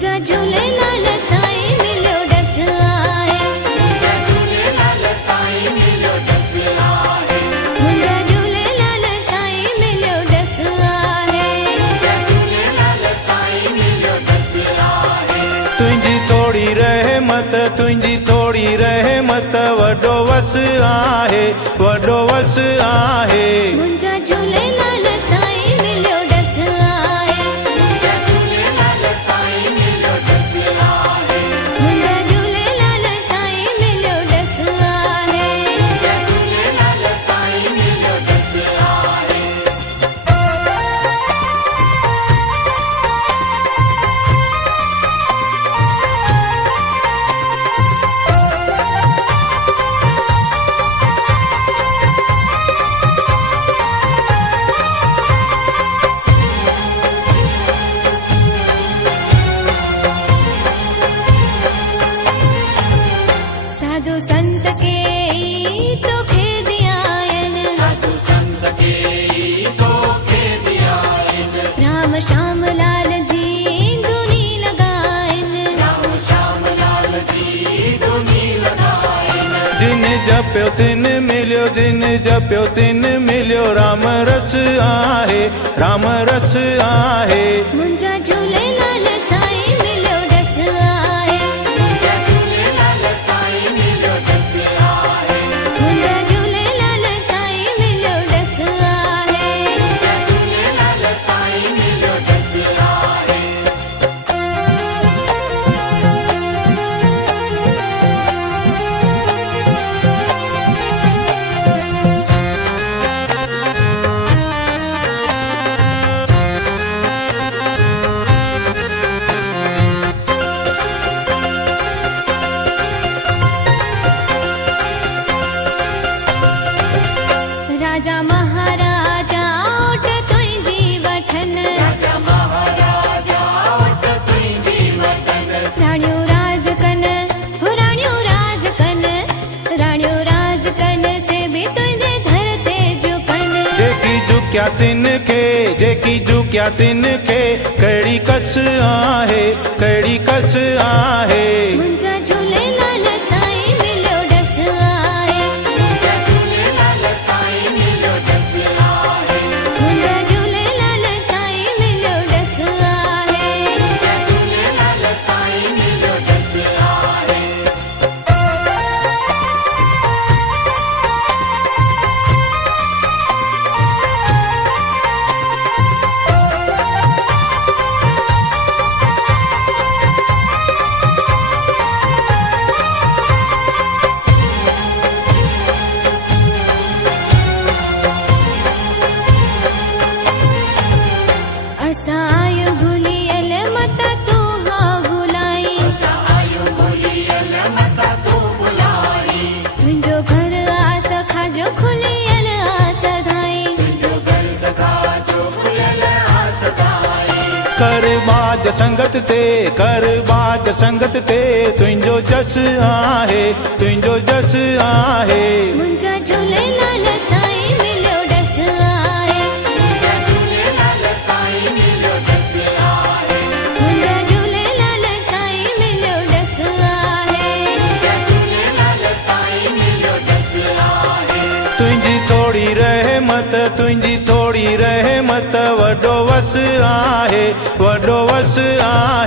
मुंहिंजा झूलेलाल साईं मिलियो ॾस आहे। मुंहिंजा झूलेलाल साईं मिलियो ॾस आहे। मुंहिंजा झूलेलाल साईं मिलियो ॾस आहे। मुंहिंजा झूलेलाल साईं मिलियो ॾस आहे। तुंहिंजी थोड़ी रहमत, तुंहिंजी थोड़ी रहमत, वॾो वस आहे, वॾो वस आहे। मुंहिंजा झूलेलाल साईं मिलियो ॾस आहे। मुंहिंजा झूलेलाल साईं मिलियो ॾस आहे। मुंहिंजा झूलेलाल साईं मिलियो ॾस आहे। मुंहिंजा झूलेलाल साईं मिलियो ॾस आहे। साधु संत के ई तोखे दियायनि। साधु संत के ई तोखे दियायनि। राम श्याम लाल जी धुनी लगाइनि। राम श्याम लाल जी धुनी लगाइनि। जिन जपियो तिन मिलियो, जिन जपियो तिन मिलियो, राम रस आहे, राम रस आहे। मुंहिंजा झूलेलाल साईं मिलियो ॾस आहे। मुंहिंजा झूलेलाल साईं मिलियो ॾस आहे। मुंहिंजा झूलेलाल साईं मिलियो ॾस आहे। मुंहिंजा झूलेलाल साईं मिलियो ॾस आहे। राजा महाराजा ओट तुंहिंजी वठन। राजा महाराजा ओट तुंहिंजी वठन। राणियूं राज कन, हो राणियूं राज कन, राणियूं राज कन से भी तुंहिंजे दर ते झुकन। जेकी झुकिया तिन खे, जेकी झुकिया तिन खे, कहिड़ी कस आहे, कहिड़ी कस आहे। मुंहिंजा झूलेलाल साईं मिलियो ॾस आहे। मुंहिंजा झूलेलाल साईं मिलियो ॾस आहे। मुंहिंजा झूलेलाल साईं मिलियो ॾस आहे। मुंहिंजा झूलेलाल साईं मिलियो ॾस आहे। असां आहियूं भुलियल मत तूं हा भुलाई। असां आहियूं भुलियल मत तूं भुलाई। तुंहिंजो घर आस खाजो खुलियल आस धाई। तुंहिंजो घर सखाजो खुलियल आस धाई। कर बाज संगत ते, कर बाज संगत ते, तुंहिंजो जस आहे, तुंहिंजो जस आहे। मुंहिंजा झूलेलाल साईं मिलियो ॾस आहे। मुंहिंजा झूलेलाल साईं मिलियो ॾस आहे। मुंहिंजा झूलेलाल साईं मिलियो ॾस आहे। मुंहिंजा झूलेलाल साईं मिलियो ॾस आहे। तुंहिंजी थोड़ी रहमत, तुंहिंजी थोड़ी रहमत, वॾो वस आहे, वॾो वस आहे।